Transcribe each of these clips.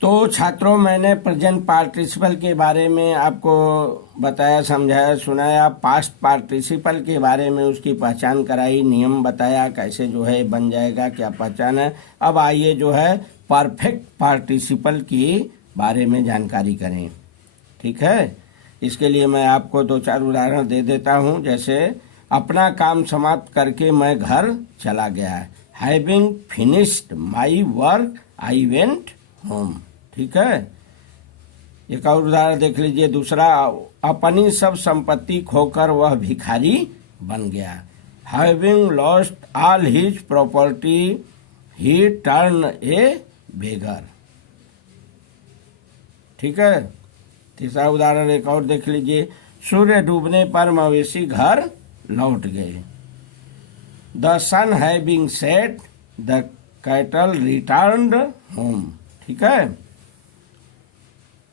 तो छात्रों, मैंने प्रेजेंट पार्टिसिपल के बारे में आपको बताया, समझाया, सुनाया। पास्ट पार्टिसिपल के बारे में उसकी पहचान कराई, नियम बताया कैसे जो है बन जाएगा, क्या पहचान है। अब आइए जो है परफेक्ट पार्टिसिपल की बारे में जानकारी करें। ठीक है, इसके लिए मैं आपको 2-4 उदाहरण दे देता हूं। जैसे अपना काम समाप्त करके मैं घर चला गया। Having finished my work I went home. ठीक है, एक और उदाहरण देख लीजिए। दूसरा, अपनी सब संपत्ति खोकर वह भिखारी बन गया। Having lost all his property he turn a beggar. ठीक है, तीसरा उदाहरण एक और देख लीजिए। सूर्य डूबने पर मवेशी घर लौट गए। The sun having set the cattle returned home. ठीक है,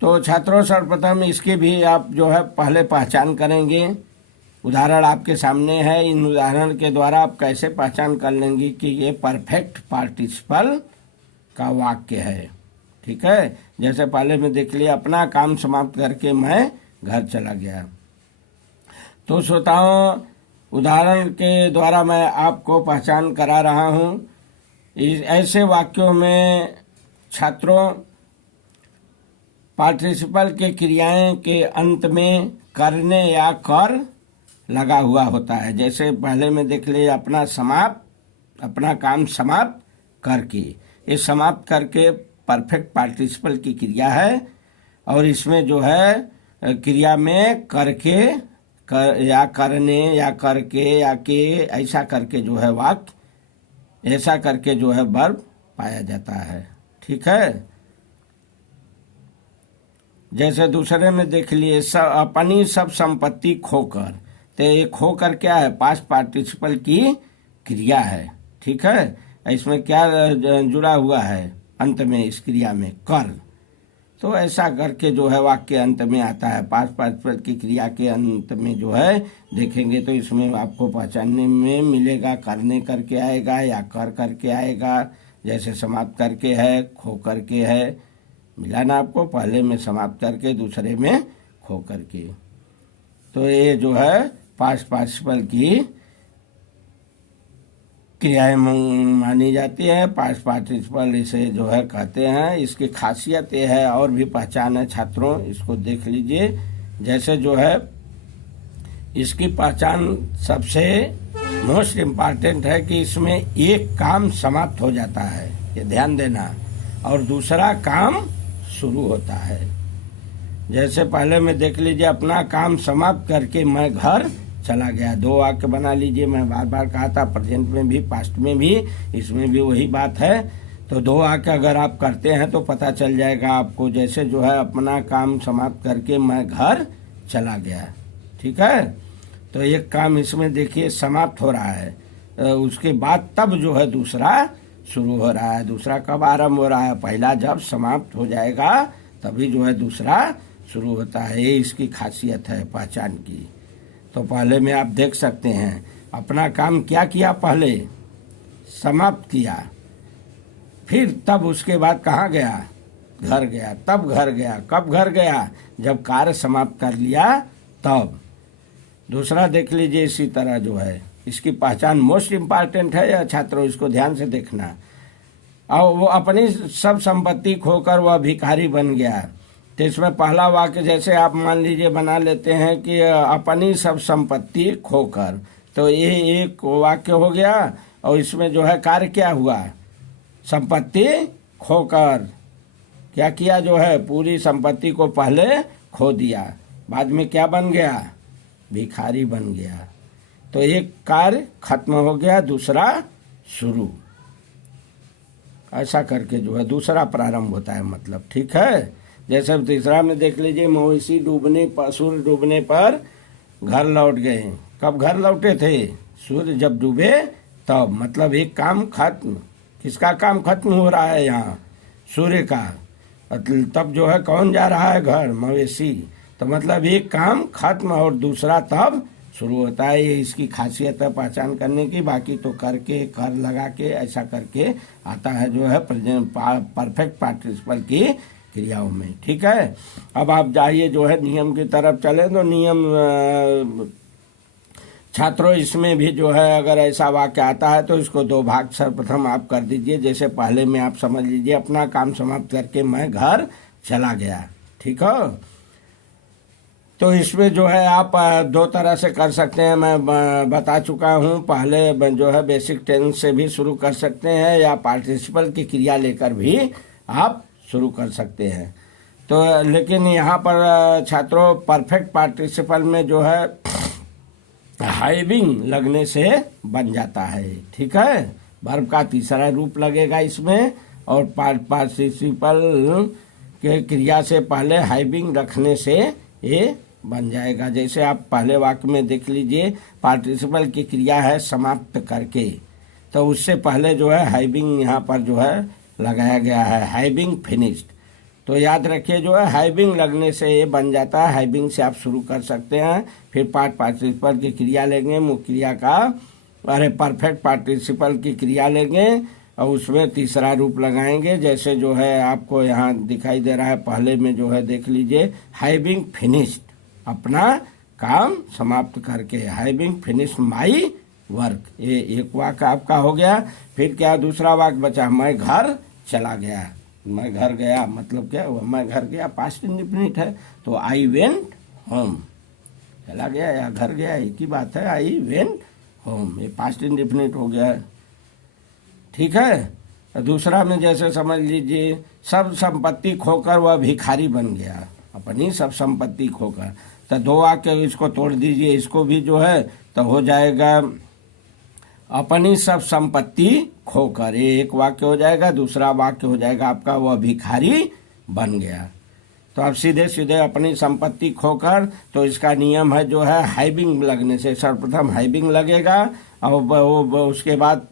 तो छात्रों सर्वप्रथम इसके भी आप जो है पहले पहचान करेंगे। उदाहरण आपके सामने है, इन उदाहरण के द्वारा आप कैसे पहचान कर लेंगे कि ये परफेक्ट पार्टिसिपल का वाक्य है। ठीक है, जैसे पहले में देख लिया, अपना काम समाप्त करके मैं घर चला गया। तो श्रोताओं, उदाहरण के द्वारा मैं आपको पहचान करा रहा हूँ। ऐसे वाक्यों में छात्रों पार्टिसिपल के क्रियाएं के अंत में करने या कर लगा हुआ होता है। जैसे पहले में देख लिए, अपना काम समाप्त करके। ये समाप्त करके परफेक्ट पार्टिसिपल की क्रिया है, और इसमें जो है क्रिया में करके या करने या करके या के, ऐसा करके जो है वाक्य, ऐसा करके जो है वर्ब पाया जाता है। ठीक है, जैसे दूसरे में देख लिए, अपनी सब संपत्ति खोकर। तो ये खोकर क्या है? पास्ट पार्टिसिपल की क्रिया है। ठीक है, इसमें क्या जुड़ा हुआ है अंत में? इस क्रिया में कर। तो ऐसा करके जो है वाक्य अंत में आता है। पास्ट पार्टिसिपल की क्रिया के अंत में जो है देखेंगे तो इसमें आपको पहचानने में मिलेगा, करने करके आएगा या कर करके आएगा। जैसे समाप्त करके है, खो करके है, मिला ना आपको? पहले में समाप्त करके, दूसरे में खो करके। तो ये जो है पास्ट पार्टिसिपल की क्रियाएं मानी जाती है। पास्ट पार्टिसिपल इसे जो है कहते हैं। इसकी खासियत ये है, और भी पहचान है छात्रों, इसको देख लीजिए। जैसे जो है इसकी पहचान सबसे मोस्ट इम्पॉर्टेंट है कि इसमें एक काम समाप्त हो जाता है, ये ध्यान देना, और दूसरा काम शुरू होता है। जैसे पहले में देख लीजिए, अपना काम समाप्त करके मैं घर चला गया। 2 वाक्य बना लीजिए। मैं बार बार कहा था, प्रेजेंट में भी पास्ट में भी, इसमें भी वही बात है। तो 2 वाक्य अगर आप करते हैं तो पता चल जाएगा आपको। जैसे जो है अपना काम समाप्त करके मैं घर चला गया। ठीक है, तो एक काम इसमें देखिए समाप्त हो रहा है, उसके बाद तब जो है दूसरा शुरू हो रहा है। दूसरा कब आरंभ हो रहा है? पहला जब समाप्त हो जाएगा तभी जो है दूसरा शुरू होता है। ये इसकी खासियत है पहचान की। तो पहले में आप देख सकते हैं, अपना काम क्या किया? पहले समाप्त किया, फिर तब उसके बाद कहाँ गया? घर गया। तब घर गया। कब घर गया? जब कार्य समाप्त कर लिया तब। दूसरा देख लीजिए, इसी तरह जो है इसकी पहचान मोस्ट इम्पॉर्टेंट है या छात्रों, इसको ध्यान से देखना। और वो अपनी सब संपत्ति खोकर वह भिखारी बन गया। तो इसमें पहला वाक्य जैसे आप मान लीजिए बना लेते हैं कि अपनी सब संपत्ति खोकर, तो ये एक वाक्य हो गया। और इसमें जो है कार्य क्या हुआ? संपत्ति खोकर क्या किया? जो है पूरी संपत्ति को पहले खो दिया, बाद में क्या बन गया? भिखारी बन गया। तो एक कार्य खत्म हो गया, दूसरा शुरू। ऐसा करके जो है दूसरा प्रारंभ होता है, मतलब। ठीक है, जैसे तीसरा में देख लीजिए, मवेशी सूर्य डूबने पर घर लौट गए। कब घर लौटे थे? सूर्य जब डूबे तब। मतलब एक काम खत्म। किसका काम खत्म हो रहा है यहाँ? सूर्य का। तब जो है कौन जा रहा है घर? मवेशी। तो मतलब एक काम खत्म और दूसरा तब शुरू होता है। ये इसकी खासियत है पहचान करने की। बाकी तो करके, कर लगा के, ऐसा करके आता है जो है परफेक्ट पार्टिसिपल की क्रियाओं में। ठीक है, अब आप जाइए जो है नियम की तरफ चले। तो नियम छात्रों, इसमें भी जो है अगर ऐसा वाक्य आता है तो इसको दो भाग सर्वप्रथम आप कर दीजिए। जैसे पहले में आप समझ लीजिए, अपना काम समाप्त करके मैं घर चला गया। ठीक है, तो इसमें जो है आप दो तरह से कर सकते हैं, मैं बता चुका हूँ। पहले जो है बेसिक टेंस से भी शुरू कर सकते हैं, या पार्टिसिपल की क्रिया लेकर भी आप शुरू कर सकते हैं। तो लेकिन यहाँ पर छात्रों परफेक्ट पार्टिसिपल में जो है हैविंग लगने से बन जाता है। ठीक है, वर्ब का तीसरा रूप लगेगा इसमें, और पार्टिसिपल के क्रिया से पहले हैविंग रखने से ये बन जाएगा। जैसे आप पहले वाक्य में देख लीजिए, पार्टिसिपल की क्रिया है समाप्त करके, तो उससे पहले जो है हैविंग यहाँ पर जो है लगाया गया है, हैविंग फिनिश्ड। तो याद रखिए जो है हैविंग लगने से ये बन जाता है। हैविंग से आप शुरू कर सकते हैं, फिर पार्टिसिपल की क्रिया लेंगे, मुख्य क्रिया का परफेक्ट पार्टिसिपल की क्रिया लेंगे और उसमें तीसरा रूप लगाएंगे। जैसे जो है आपको यहाँ दिखाई दे रहा है, पहले में जो है देख लीजिए, हैविंग फिनिश्ड, अपना काम समाप्त करके, हैविंग फिनिश्ड माई वर्क। ये एक वाक्य आपका हो गया। फिर क्या दूसरा वाक्य बचा, मैं घर चला गया। मैं घर गया मतलब क्या हुआ, मैं घर गया पास्ट इंडेफिनिट है, तो आई वेंट होम। चला गया या घर गया एक ही बात है, आई वेंट होम, ये पास्ट इंडेफिनिट हो गया है। ठीक है, दूसरा में जैसे समझ लीजिए, सब संपत्ति खोकर वह भिखारी बन गया, अपनी सब संपत्ति खोकर। तो दो वाक्य इसको तोड़ दीजिए, इसको भी जो है तो हो जाएगा अपनी सब संपत्ति खोकर, ये एक वाक्य हो जाएगा। दूसरा वाक्य हो जाएगा आपका वह भिखारी बन गया। तो अब सीधे सीधे अपनी संपत्ति खोकर, तो इसका नियम है जो है हैविंग लगने से सर्वप्रथम हैविंग लगेगा, और उसके बाद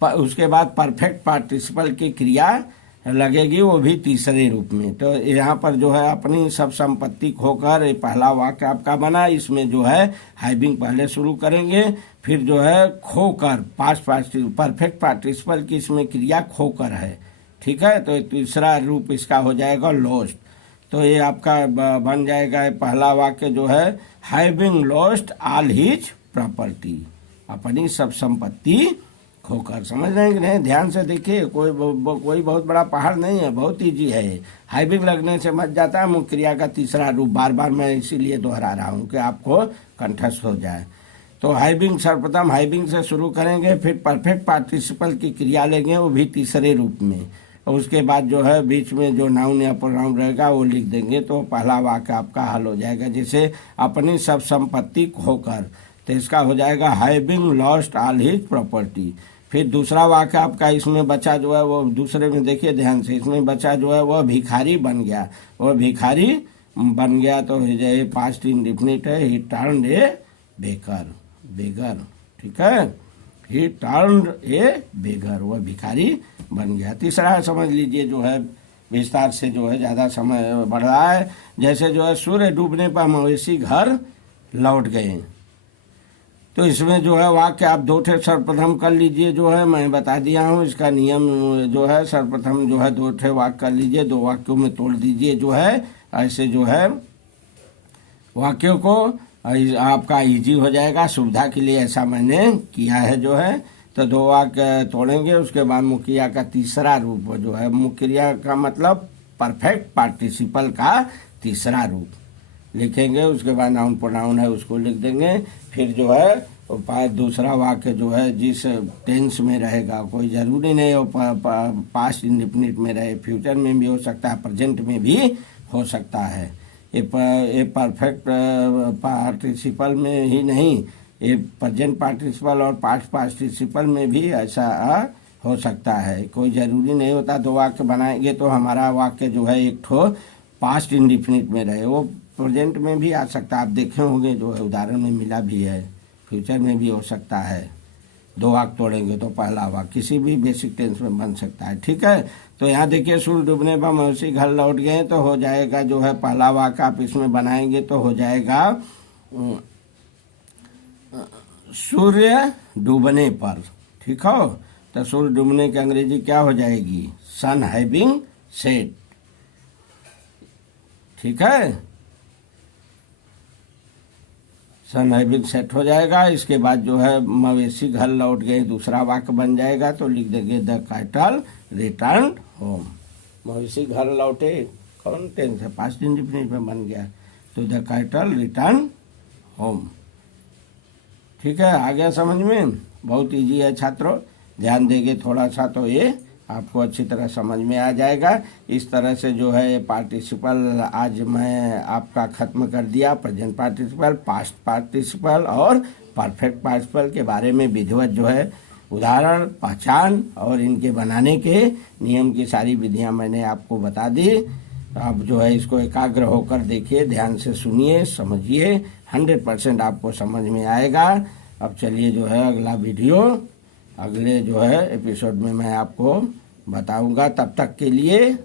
उसके बाद परफेक्ट पार्टिसिपल की क्रिया लगेगी, वो भी तीसरे रूप में। तो यहाँ पर जो है अपनी सब संपत्ति खोकर, ये पहला वाक्य आपका बना। इसमें जो है हैविंग पहले शुरू करेंगे, फिर जो है खोकर, परफेक्ट पार्टिसिपल की इसमें क्रिया खोकर है। ठीक है, तो तीसरा रूप इसका हो जाएगा लॉस्ट। तो ये आपका बन जाएगा पहला वाक्य जो है, having lost all his property, अपनी सब संपत्ति खोकर। समझ रहे हैं कि नहीं? ध्यान से देखिए, कोई बहुत बड़ा पहाड़ नहीं है, बहुत ईजी है। हैविंग लगने से मच जाता है मुख्य क्रिया का तीसरा रूप। बार बार मैं इसीलिए दोहरा रहा हूँ कि आपको कंठस्थ हो जाए। तो हैविंग सर्वप्रथम हैविंग से शुरू करेंगे, फिर परफेक्ट पार्टिसिपल की क्रिया लेंगे, वो भी तीसरे रूप में, और उसके बाद जो है बीच में जो नाउन या प्रोनाउन रहेगा वो लिख देंगे, तो पहला वाक्य आपका हल हो जाएगा। जैसे अपनी सब संपत्ति खोकर, तो इसका हो जाएगा having lost all his property. फिर दूसरा वाक्य आपका इसमें बचा जो है, वो दूसरे में देखिए ध्यान से, इसमें बचा जो है वह भिखारी बन गया, वह भिखारी बन गया। तो ये पास्ट इंडेफिनिट है, ही टर्न्ड ए बेगर। ठीक है, ही टर्न्ड ए बेगर, वह भिखारी बन गया। तीसरा समझ लीजिए जो है विस्तार से, जो है ज़्यादा समय बढ़ रहा है। जैसे जो है सूर्य डूबने पर मवेशी घर लौट गए, तो इसमें जो है वाक्य आप दो ठे सर्वप्रथम कर लीजिए। जो है मैं बता दिया हूँ, इसका नियम जो है सर्वप्रथम जो है दो ठे वाक्य कर लीजिए, दो वाक्यों में तोड़ दीजिए। जो है ऐसे जो है वाक्यों को आपका इजी हो जाएगा, सुविधा के लिए ऐसा मैंने किया है। जो है तो दो वाक्य तोड़ेंगे, उसके बाद मुख्य क्रिया का तीसरा रूप जो है, मुख्य क्रिया का मतलब परफेक्ट पार्टिसिपल का तीसरा रूप लिखेंगे। उसके बाद नाउन प्रोनाउन है उसको लिख देंगे। फिर जो है दूसरा वाक्य जो है जिस टेंस में रहेगा, कोई ज़रूरी नहीं हो पास्ट इंडेफिनिट में रहे, फ्यूचर में भी हो सकता है, प्रेजेंट में भी हो सकता है। ये परफेक्ट पार्टिसिपल में ही नहीं, ये प्रेजेंट पार्टिसिपल और पास्ट पार्टिसिपल में भी ऐसा हो सकता है। कोई ज़रूरी नहीं होता। दो वाक्य बनाएंगे तो हमारा वाक्य जो है एक ठो पास्ट इंडेफिनिट में रहे, वो प्रेजेंट में भी आ सकता है। आप देखे होंगे जो है उदाहरण में मिला भी है, फ्यूचर में भी हो सकता है। दो वाक्य तोड़ेंगे तो पहला वाक्य किसी भी बेसिक टेंस में बन सकता है। ठीक है, तो यहाँ देखिए सूर्य डूबने पर मवेशी घर लौट गए, तो हो जाएगा जो है पहला वाक्य आप इसमें बनाएंगे तो हो जाएगा सूर्य डूबने पर, ठीक हो, तो सूर्य डूबने की अंग्रेजी क्या हो जाएगी? सन हैविंग सेट, ठीक है, सन हैविंग सेट हो जाएगा। इसके बाद जो है मवेशी घर लौट गए, दूसरा वाक्य बन जाएगा, तो लिख देंगे द कैटल रिटर्न होम। मवेशी घर लौटे, कौन टेंस है, पास्ट इंडेफिनिट में बन गया, तो द कैटल रिटर्न होम। ठीक है, आ गया समझ में? बहुत इजी है छात्रों, ध्यान देंगे थोड़ा सा तो ये आपको अच्छी तरह समझ में आ जाएगा। इस तरह से जो है पार्टिसिपल आज मैं आपका ख़त्म कर दिया। प्रेजेंट पार्टिसिपल, पास्ट पार्टिसिपल और परफेक्ट पार्टिसिपल के बारे में विधिवत जो है उदाहरण, पहचान और इनके बनाने के नियम की सारी विधियां मैंने आपको बता दी। आप जो है इसको एकाग्र होकर देखिए, ध्यान से सुनिए, समझिए, 100% आपको समझ में आएगा। अब चलिए जो है अगला वीडियो अगले जो है एपिसोड में मैं आपको बताऊंगा। तब तक के लिए